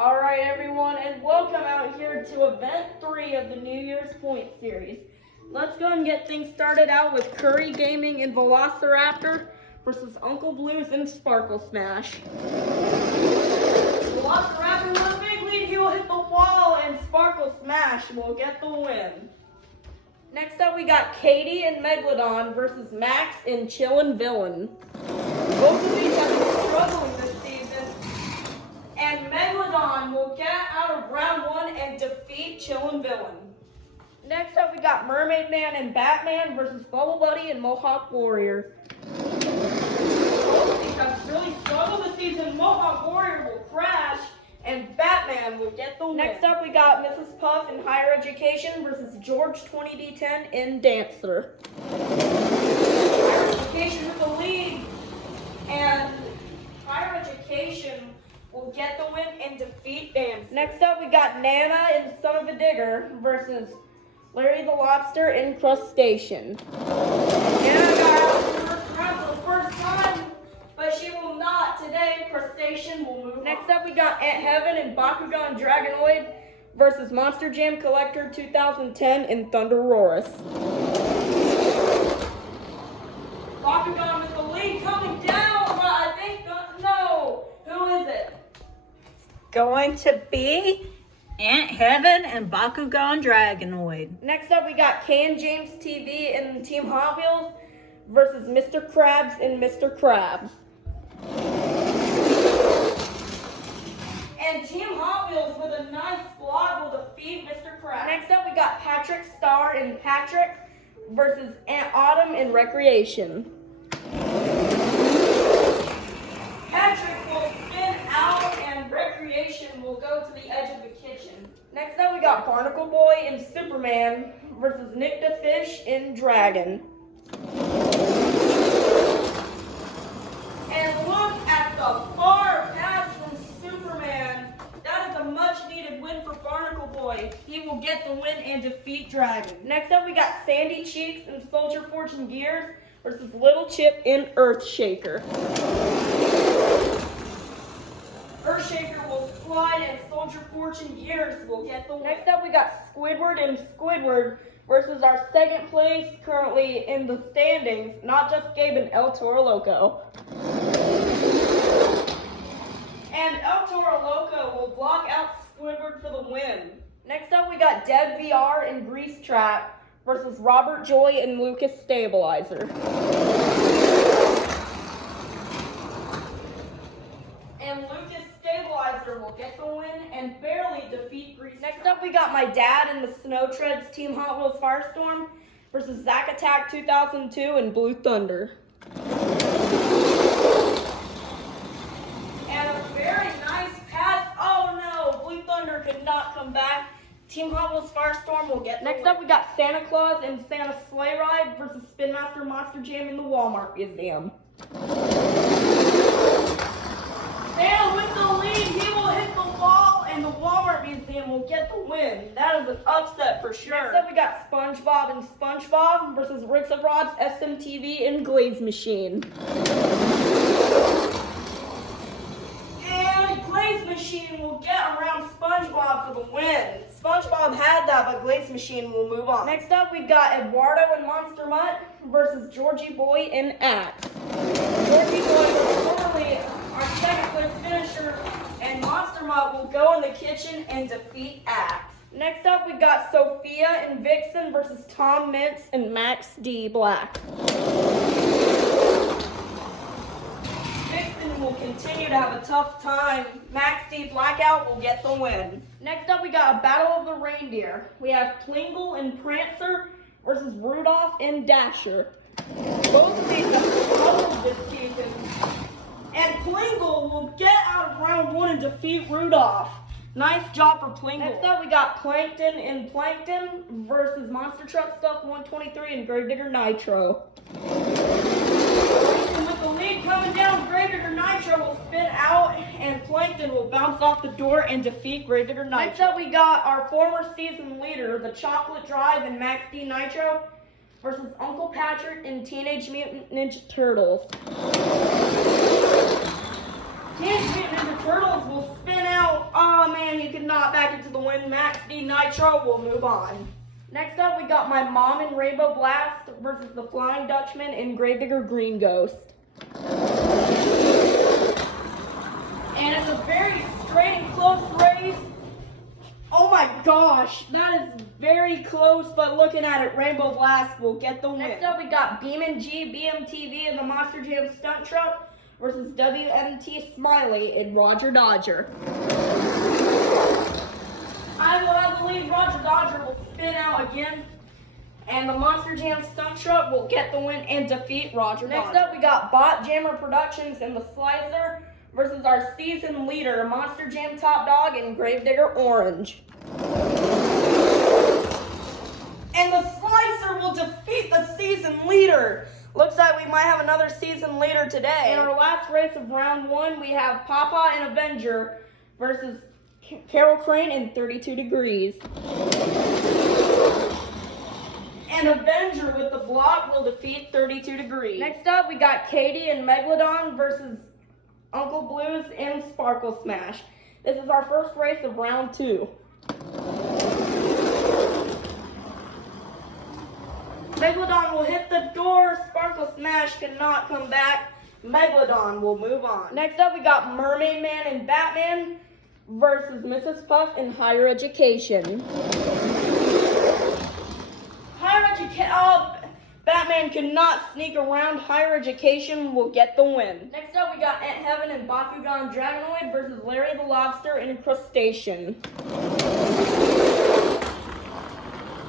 All right, everyone, and welcome out here to event 3 of the New Year's Point series. Let's go and get things started out with Curry Gaming and Velociraptor versus Uncle Blues and Sparkle Smash. Velociraptor with a big lead, he will hit the wall, and Sparkle Smash will get the win. Next up, we got Katie and Megalodon versus Max and Chillin' Villain. Both of these have been struggling this season, and Megalodon will get out of round 1 and defeat Chillin' Villain. Next up, we got Mermaid Man and Batman versus Bubble Buddy and Mohawk Warrior. Both of these have really struggled this season. Mohawk Warrior will crash, and Batman will get the win. Next up, we got Mrs. Puff in Higher Education versus George 20D10 in Dancer. Higher Education with the lead, and Higher Education will get the win and defeat Dancer. Next up, we got Nana in Son of a Digger versus Larry the Lobster in Crustacean. Nana got out of the first round for the first time, but she will not today. Crustacean will move. Next up, we got Aunt Heaven and Bakugan Dragonoid versus Monster Jam Collector 2010 in Thunderosaurus. Bakugan with the lead coming down, but I think, no. Who is it? Going to be Aunt Heaven and Bakugan Dragonoid. Next up, we got Can James TV and Team Hot Wheels versus Mr. Krabs and Mr. Krabs. And Team Hot Wheels with a nice block will defeat Mr. Krabs. Next up, we got Patrick Star and Patrick versus Aunt Autumn in Recreation. Patrick will spin out and Recreation will go to the edge of the kitchen. Next up, we got Barnacle Boy and Superman versus Nick the Fish in Dragon. And look at the far pass from Superman. That is a much needed win for Barnacle Boy. He will get the win and defeat Dragon. Next up, we got Sandy Cheeks and Soldier Fortune Gears versus Little Chip in Earthshaker. Earthshaker will slide and Soldier Fortune Gears will get the win. Next up, we got Squidward and Squidward versus our second place currently in the standings, Not Just Gabe and El Toro Loco. And El Toro Loco will block out Squidward for the win. Next up, we got Dead VR and Grease Trap versus Robert Joy and Lucas Stabilizer. And Lucas Stabilizer will get the win and barely defeat Grease. Next up, we got my dad and the Snow Treads Team Hot Wheels Firestorm versus Zack Attack 2002 and Blue Thunder. And a very nice pass. Oh no, Blue Thunder could not come back. Team Hot Wheels Firestorm will get the win. Next up, we got Santa Claus and Santa Sleigh Ride versus Spin Master Monster Jam in the Walmart Museum. Santa with the lead, he will hit the wall, and the Walmart Museum will get the win. That is an upset for sure. Next up, we got SpongeBob and SpongeBob versus Ricks and Rod's SMTV and Glaze Machine. And Glaze Machine will get around SpongeBob for the win. SpongeBob had that, but Glaze Machine will move on. Next up, we got Eduardo and Monster Mutt versus Georgie Boy and Axe. Georgie Boy was formerly our second place finisher, and Monster Mutt will go in the kitchen and defeat Axe. Next up, we got Sophia and Vixen versus Tom Mintz and Max D. Black. Vixen will continue to have a tough time. Max D. Blackout will get the win. Next up, we got a Battle of the Reindeer. We have Plingle and Prancer versus Rudolph and Dasher. Both of these have struggled this season. And Plingle will get out of round 1 and defeat Rudolph. Nice job for Plingle. Next up, we got Plankton and Plankton versus Monster Truck Stuff 123 and Gravedigger Nitro. Plankton with the lead coming down, Gravedigger Nitro will spin out, and Plankton will bounce off the door and defeat Gravedigger Nitro. Next up, we got our former season leader, the Chocolate Drive and Max D Nitro, versus Uncle Patrick and Teenage Mutant Ninja Turtles. Teenage Mutant Ninja Turtles will spin out. Oh man. and Max D Nitro will move on. Next up, we got my mom in Rainbow Blast versus the Flying Dutchman in Gravedigger Green Ghost. And it's a very straight and close race. Oh my gosh, that is very close, but looking at it, Rainbow Blast will get the win. Next up, we got Beamin' G, BMTV, and the Monster Jam Stunt Truck versus WMT Smiley in Roger Dodger. I believe Roger Dodger will spin out again, and the Monster Jam Stunt Truck will get the win and defeat Roger Dodger. Next up, we got Bot Jammer Productions and the Slicer versus our season leader, Monster Jam Top Dog and Gravedigger Orange. And the Slicer will defeat the season leader. Looks like we might have another season leader today. In our last race of round 1, we have Papa and Avenger versus Carol Crane in 32 Degrees. And Avenger with the block will defeat 32 Degrees. Next up, we got Katie and Megalodon versus Uncle Blues in Sparkle Smash. This is our first race of round 2. Megalodon will hit the door. Sparkle Smash cannot come back. Megalodon will move on. Next up, we got Mermaid Man and Batman versus Mrs. Puff in Higher Education. Batman cannot sneak around. Higher Education will get the win. Next up, we got Aunt Heaven and Bakugan Dragonoid versus Larry the Lobster in Crustacean.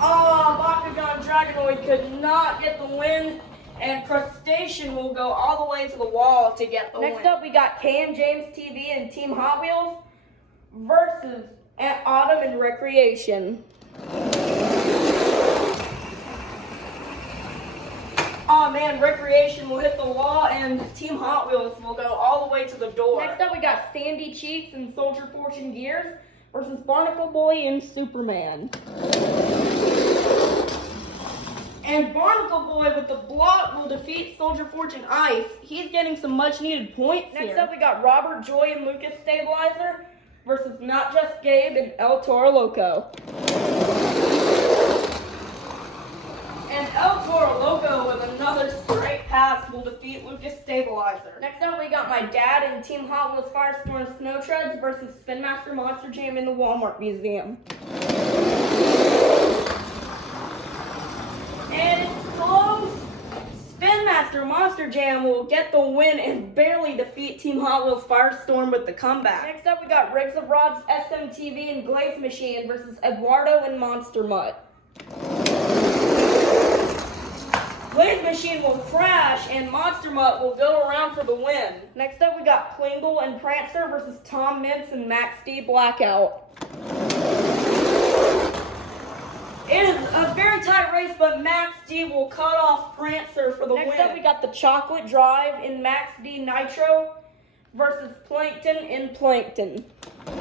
Oh, Bakugan Dragonoid could not get the win, and Crustacean will go all the way to the wall to get the win. Next up, we got Kay and James TV and Team Hot Wheels versus Aunt Autumn in Recreation. Oh man, Recreation will hit the wall and Team Hot Wheels will go all the way to the door. Next up, we got Sandy Cheeks and Soldier Fortune Gears versus Barnacle Boy and Superman. And Barnacle Boy with the block will defeat Soldier Fortune Ice. He's getting some much needed points here. Next up, we got Robert Joy and Lucas Stabilizer versus Not Just Gabe and El Toro Loco. And El Toro Loco with another straight pass will defeat Lucas Stabilizer. Next up, we got my dad and Team Hot Wheels Firestorm Snow Treads versus Spin Master Monster Jam in the Walmart Museum. And it's close. Spin Master Monster Jam will get the win and barely defeat Team Hot Wheels Firestorm with the comeback. Next up, we got Riggs of Rods, SMTV, and Glaze Machine versus Eduardo and Monster Mutt. Glaze Machine will crash and Monster Mutt will go around for the win. Next up, we got Plingle and Prancer versus Tom Mintz and Max D Blackout. It is a very tight race, but Max D will cut off Prancer for the win. Next up, we got the Chocolate Drive in Max D Nitro versus Plankton in Plankton. Two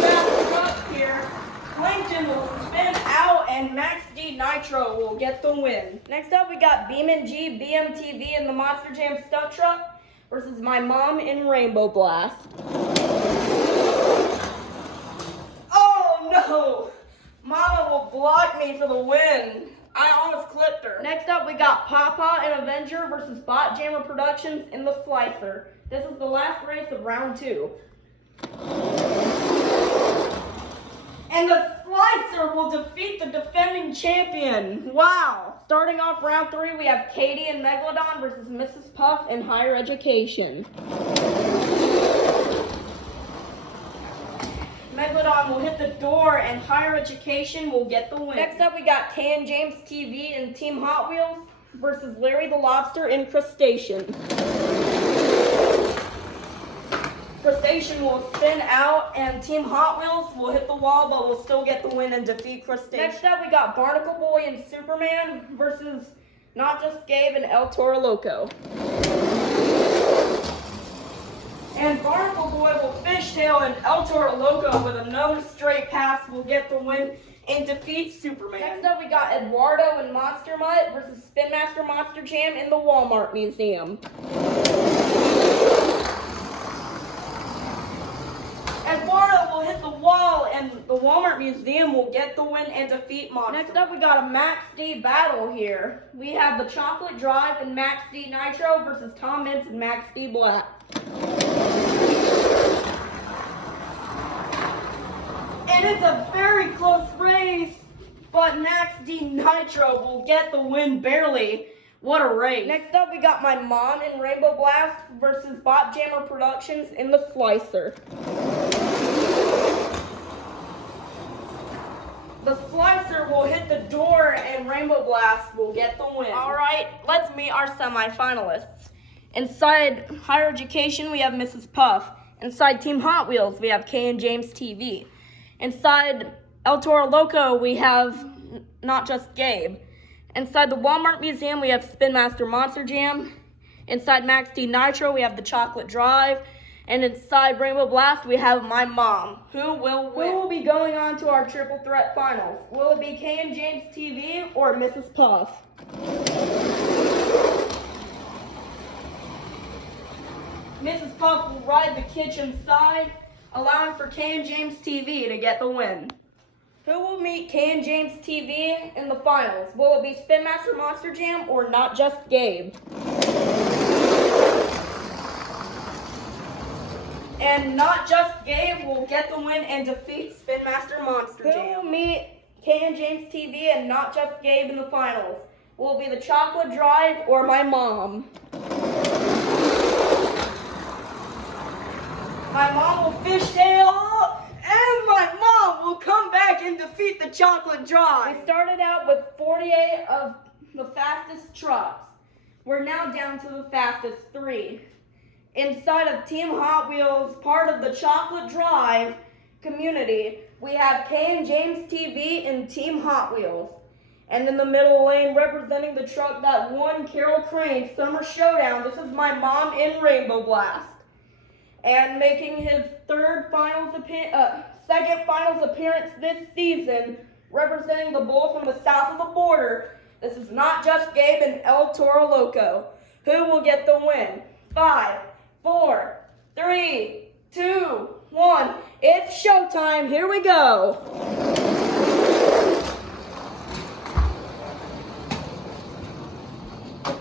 fast trucks here. Plankton will spin out and Max D Nitro will get the win. Next up, we got Beamin' G, BMTV, and the Monster Jam Stunt Truck versus my mom in Rainbow Blast. Oh no! Mama will block me for the win. I almost clipped her. Next up, we got Papa and Avenger versus Bot Jammer Productions in the Slicer. This is the last race of round 2. And the Slicer will defeat the defending champion. Wow. Starting off round 3, we have Katie and Megalodon versus Mrs. Puff in Higher Education. Megalodon will hit the door and Higher Education will get the win. Next up, we got Kay and James TV and Team Hot Wheels versus Larry the Lobster in Crustacean. Crustacean will spin out and Team Hot Wheels will hit the wall but will still get the win and defeat Crustacean. Next up, we got Barnacle Boy and Superman versus Not Just Gabe and El Toro Loco. And Barnacle Boy will fishtail and El Toro Loco with another straight pass will get the win and defeat Superman. Next up, we got Eduardo and Monster Mutt versus Spin Master Monster Jam in the Walmart Museum. Eduardo will hit the wall and the Walmart Museum will get the win and defeat Monster. Next up, we got a Max D battle here. We have the Chocolate Drive and Max D Nitro versus Tom Mintz and Max D Black. And it's a very close race, but Max D Nitro will get the win barely. What a race. Next up, we got my mom in Rainbow Blast versus Bot Jammer Productions in the Slicer. The Slicer will hit the door and Rainbow Blast will get the win. All right, let's meet our semifinalists. Inside Higher Education, we have Mrs. Puff. Inside Team Hot Wheels, we have Kay and James TV. Inside El Toro Loco, we have Not Just Gabe. Inside the Walmart Museum, we have Spin Master Monster Jam. Inside Max D Nitro, we have the Chocolate Drive. And inside Rainbow Blast, we have my mom. Who will win? Who will be going on to our triple threat finals? Will it be Kay and James TV or Mrs. Puff? Mrs. Puff will ride the kitchen side, allowing for Kay and James TV to get the win. Who will meet Kay and James TV in the finals? Will it be Spin Master Monster Jam or Not Just Gabe? And Not Just Gabe will get the win and defeat Spin Master Monster Jam. Who will meet Kay and James TV and Not Just Gabe in the finals? Will it be the Chocolate Drive or my mom? My mom will fishtail, and my mom will come back and defeat the Chocolate Drive. We started out with 48 of the fastest trucks. We're now down to the fastest 3. Inside of Team Hot Wheels, part of the Chocolate Drive community, we have Kay and James TV and Team Hot Wheels. And in the middle lane, representing the truck that won Carol Crane's Summer Showdown, this is my mom in Rainbow Blast. And making his second finals appearance this season, representing the bull from the south of the border, this is Not Just Gabe and El Toro Loco. Who will get the win? 5, 4, 3, 2, 1. It's showtime. Here we go.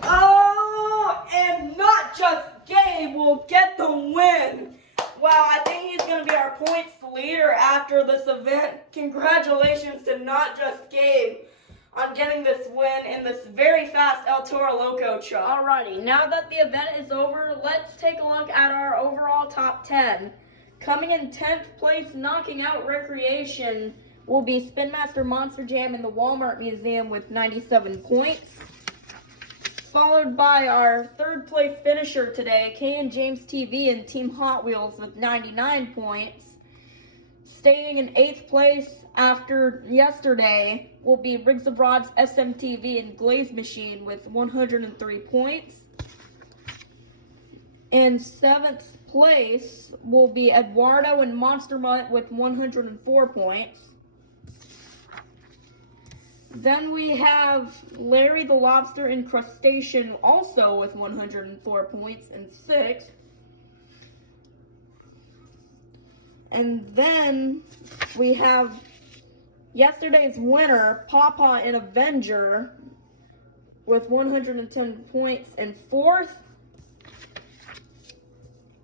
Oh, and Not Just Gabe will get the win. Wow, I think he's going to be our points leader after this event. Congratulations to Not Just Gabe on getting this win in this very fast El Toro Loco truck. Alrighty, now that the event is over, let's take a look at our overall top 10. Coming in 10th place, knocking out Recreation, will be Spin Master Monster Jam in the Walmart Museum with 97 points. Followed by our 3rd place finisher today, Kay and James TV and Team Hot Wheels with 99 points. Staying in 8th place after yesterday will be Riggs of Rod's SMTV and Glaze Machine with 103 points. In 7th place will be Eduardo and Monster Mutt with 104 points. Then we have Larry the Lobster and Crustacean also with 104 points in 6th. And then we have yesterday's winner, Papa and Avenger, with 110 points in 4th.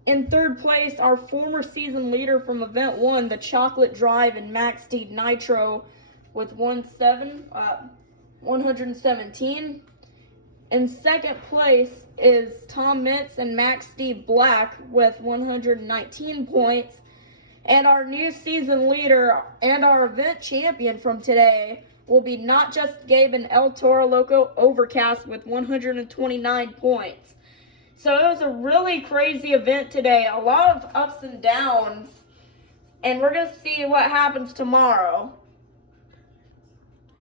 In 3rd place, our former season leader from Event 1, the Chocolate Drive and Max D Nitro, with 117. In 2nd place is Tom Mintz and Max D Black with 119 points. And our new season leader and our event champion from today will be Not Just Gabe and El Toro Loco Overcast with 129 points. So it was a really crazy event today. A lot of ups and downs. And we're going to see what happens tomorrow.